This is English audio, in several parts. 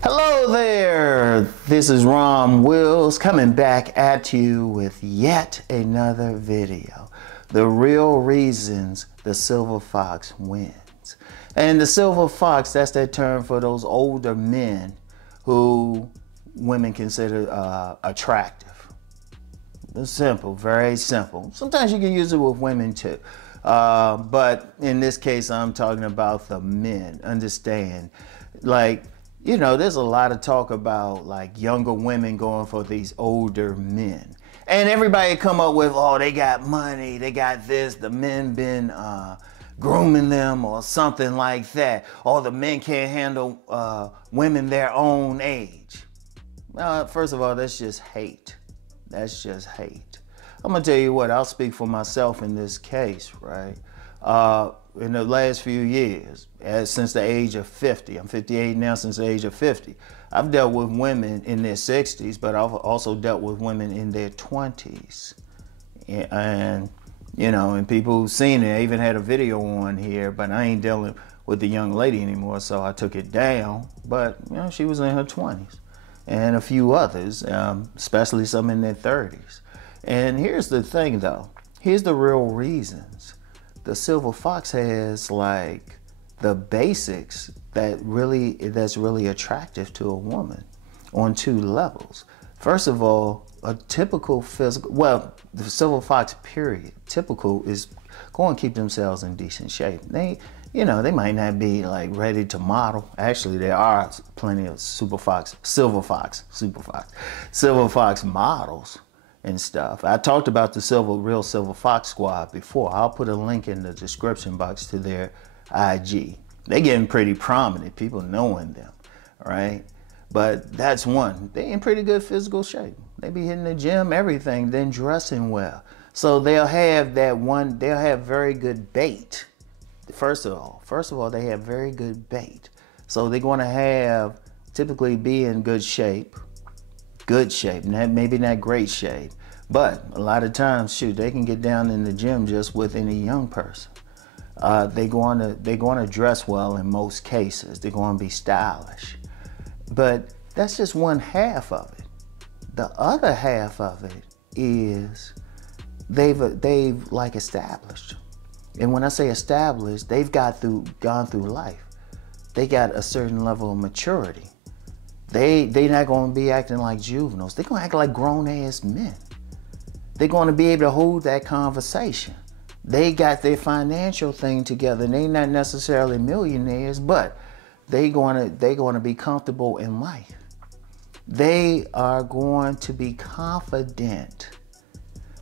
Hello there, this is Rom Wills coming back at you with yet another video. The real reasons the silver fox wins. And the silver fox, that's that term for those older men who women consider attractive. It's simple, very simple. Sometimes you can use it with women too. But in this case, I'm talking about the men. Understand, like, you know, there's a lot of talk about like younger women going for these older men. And everybody come up with, oh, they got money, they got this, the men been grooming them or something like that. Or the men can't handle women their own age. First of all, that's just hate. That's just hate. I'm gonna tell you what, I'll speak for myself in this case, right? In the last few years, since the age of 50, I'm 58 now, since the age of 50, I've dealt with women in their 60s, but I've also dealt with women in their 20s. And, you know, and people who've seen it, I even had a video on here, but I ain't dealing with the young lady anymore, so I took it down. But, you know, she was in her 20s. And a few others, especially some in their 30s. And here's the thing, though. Here's the real reasons. The silver fox has like the basics that's really attractive to a woman on two levels. First of all, a typical physical, well, the silver fox period, typical is going to keep themselves in decent shape. They, you know, they might not be like ready to model. Actually, there are plenty of silver fox models and stuff. I talked about the real silver fox squad before. I'll put a link in the description box to their IG. They're getting pretty prominent, people knowing them, right? But that's one. They in pretty good physical shape. They be hitting the gym, everything, then dressing well. So they'll have they'll have very good bait. First of all, they have very good bait. So they're going to typically be in good shape, maybe not great shape, but a lot of times, shoot, they can get down in the gym just with any young person. They're going to dress well in most cases. They're going to be stylish, but that's just one half of it. The other half of it is they've like established. And when I say established, they've gone through life. They got a certain level of maturity. They're not going to be acting like juveniles. They're going to act like grown-ass men. They're going to be able to hold that conversation. They got their financial thing together. They're not necessarily millionaires, but they're going to be comfortable in life. They are going to be confident.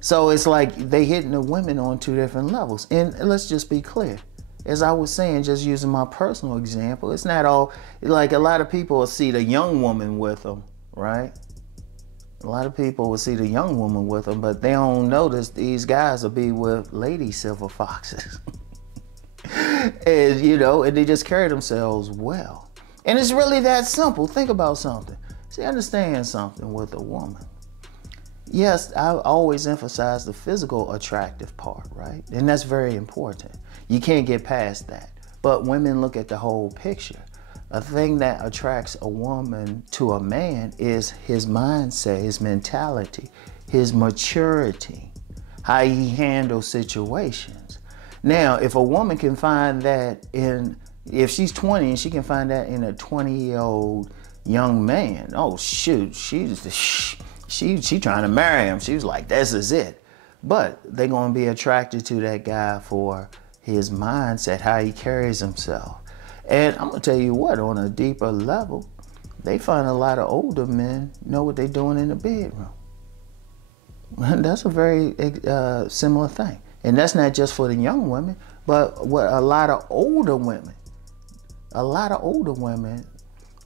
So it's like they hitting the women on two different levels. And let's just be clear. As I was saying, just using my personal example, it's not all, like a lot of people will see the young woman with them, right? A lot of people will see the young woman with them, but they don't notice these guys will be with lady silver foxes. And, you know, and they just carry themselves well. And it's really that simple. Think about something. See, understand something with a woman. Yes, I always emphasize the physical attractive part, right? And that's very important. You can't get past that. But women look at the whole picture. A thing that attracts a woman to a man is his mindset, his mentality, his maturity, how he handles situations. Now, if a woman can find that if she's 20 and she can find that in a 20-year-old young man, oh shoot, she trying to marry him. She was like, this is it. But they're going to be attracted to that guy for his mindset, how he carries himself. And I'm going to tell you what, on a deeper level, they find a lot of older men know what they're doing in the bedroom. That's a very similar thing. And that's not just for the young women, but what a lot of older women,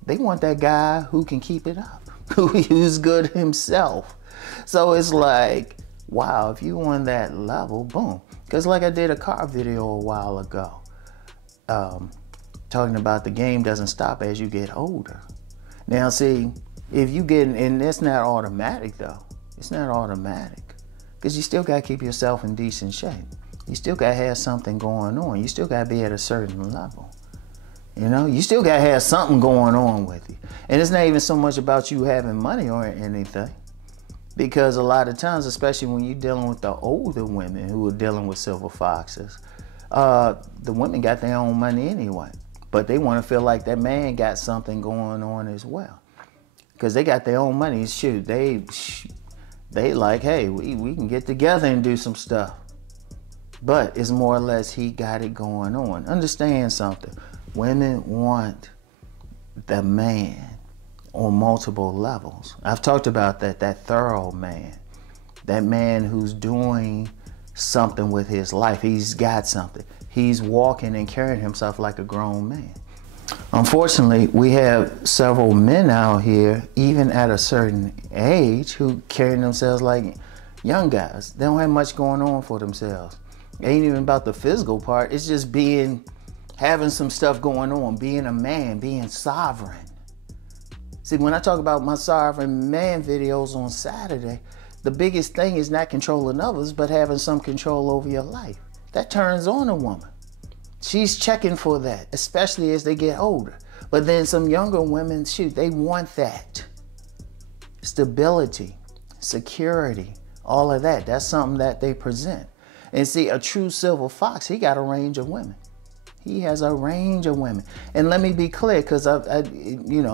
they want that guy who can keep it up, who's good himself. So it's like, wow, if you on that level, boom. Because like I did a car video a while ago, talking about the game doesn't stop as you get older. Now see, if you get, and it's not automatic though. It's not automatic. Because you still got to keep yourself in decent shape. You still got to have something going on. You still got to be at a certain level. You know, you still got to have something going on with you. And it's not even so much about you having money or anything. Because a lot of times, especially when you're dealing with the older women who are dealing with silver foxes, the women got their own money anyway. But they want to feel like that man got something going on as well. Because they got their own money. Shoot, they like, hey, we can get together and do some stuff. But it's more or less he got it going on. Understand something. Women want the man on multiple levels. I've talked about that thorough man. That man who's doing something with his life. He's got something. He's walking and carrying himself like a grown man. Unfortunately, we have several men out here, even at a certain age, who carry themselves like young guys. They don't have much going on for themselves. It ain't even about the physical part. It's just having some stuff going on, being a man, being sovereign. See, when I talk about my sovereign man videos on Saturday, the biggest thing is not controlling others, but having some control over your life. That turns on a woman. She's checking for that, especially as they get older. But then some younger women, shoot, they want that. Stability, security, all of that. That's something that they present. And see, a true silver fox, he got a range of women. He has a range of women. And let me be clear, because I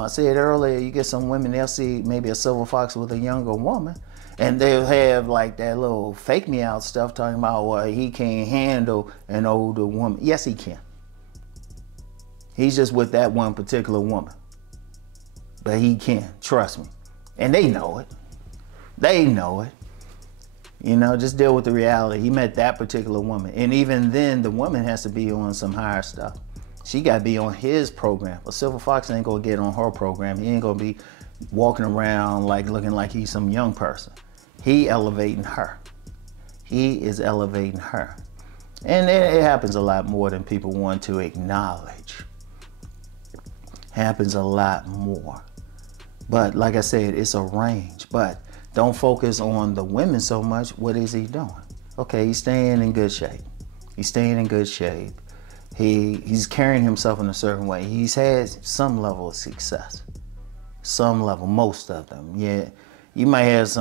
said earlier, you get some women, they'll see maybe a silver fox with a younger woman, and they'll have like that little fake me out stuff talking about, well, he can't handle an older woman. Yes, he can. He's just with that one particular woman. But he can, trust me. And they know it. They know it. You know, just deal with the reality. He met that particular woman. And even then, the woman has to be on some higher stuff. She got to be on his program. A silver fox ain't going to get on her program. He ain't going to be walking around like looking like he's some young person. He elevating her. He is elevating her. And it happens a lot more than people want to acknowledge. Happens a lot more. But like I said, it's a range. But don't focus on the women so much. What is he doing? Okay, he's staying in good shape. He's staying in good shape. He's carrying himself in a certain way. He's had some level of success. Some level, most of them. Yeah, you might have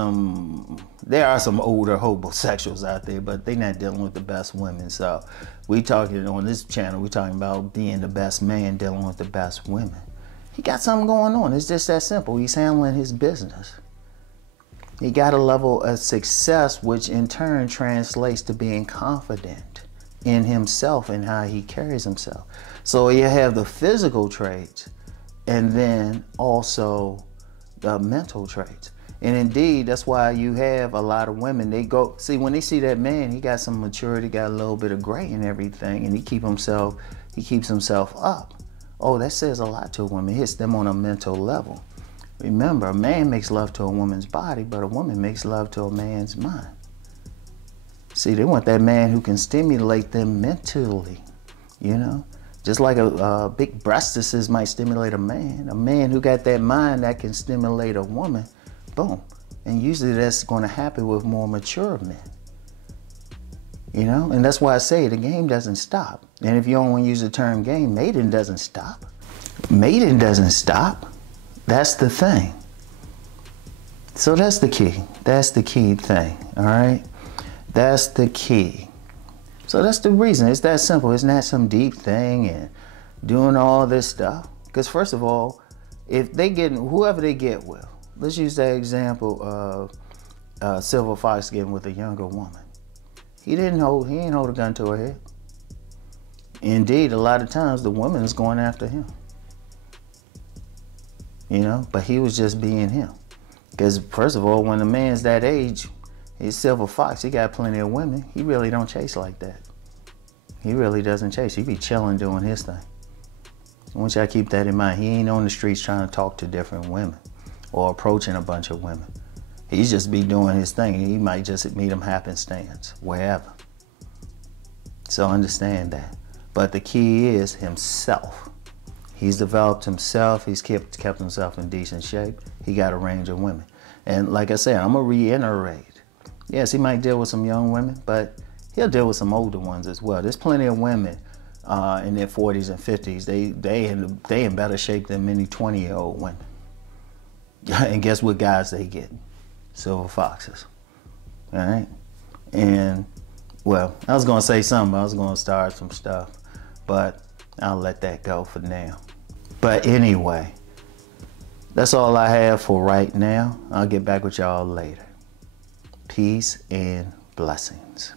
there are some older homosexuals out there, but they're not dealing with the best women. So we talking on this channel, we're talking about being the best man, dealing with the best women. He got something going on. It's just that simple. He's handling his business. He got a level of success, which in turn translates to being confident in himself and how he carries himself. So you have the physical traits and then also the mental traits. And indeed, that's why you have a lot of women, they go, see, when they see that man, he got some maturity, got a little bit of gray and everything, and he keeps himself up. Oh, that says a lot to a woman. It hits them on a mental level. Remember, a man makes love to a woman's body, but a woman makes love to a man's mind. See, they want that man who can stimulate them mentally, you know? Just like a big breastises might stimulate a man who got that mind that can stimulate a woman, boom. And usually that's going to happen with more mature men, you know? And that's why I say the game doesn't stop. And if you don't want to use the term game, mating doesn't stop. Mating doesn't stop. That's the thing. So that's the key. That's the key thing, all right? That's the key. So that's the reason. It's that simple. It's not some deep thing and doing all this stuff. Because first of all, if they get, whoever they get with, let's use that example of Silver Fox getting with a younger woman. He ain't hold a gun to her head. Indeed, a lot of times the woman is going after him. You know, but he was just being him. Because first of all, when a man's that age, he's Silver Fox, he got plenty of women. He really don't chase like that. He really doesn't chase. He be chilling doing his thing. I want y'all to keep that in mind. He ain't on the streets trying to talk to different women or approaching a bunch of women. He's just be doing his thing. He might just meet them happenstance, wherever. So understand that. But the key is himself. He's developed himself. He's kept himself in decent shape. He got a range of women. And like I said, I'm going to reiterate. Yes, he might deal with some young women, but he'll deal with some older ones as well. There's plenty of women in their 40s and 50s. They in better shape than many 20-year-old women. And guess what guys they get? Silver foxes. All right? And, well, I was going to say something. I was going to start some stuff. But I'll let that go for now. But anyway, that's all I have for right now. I'll get back with y'all later. Peace and blessings.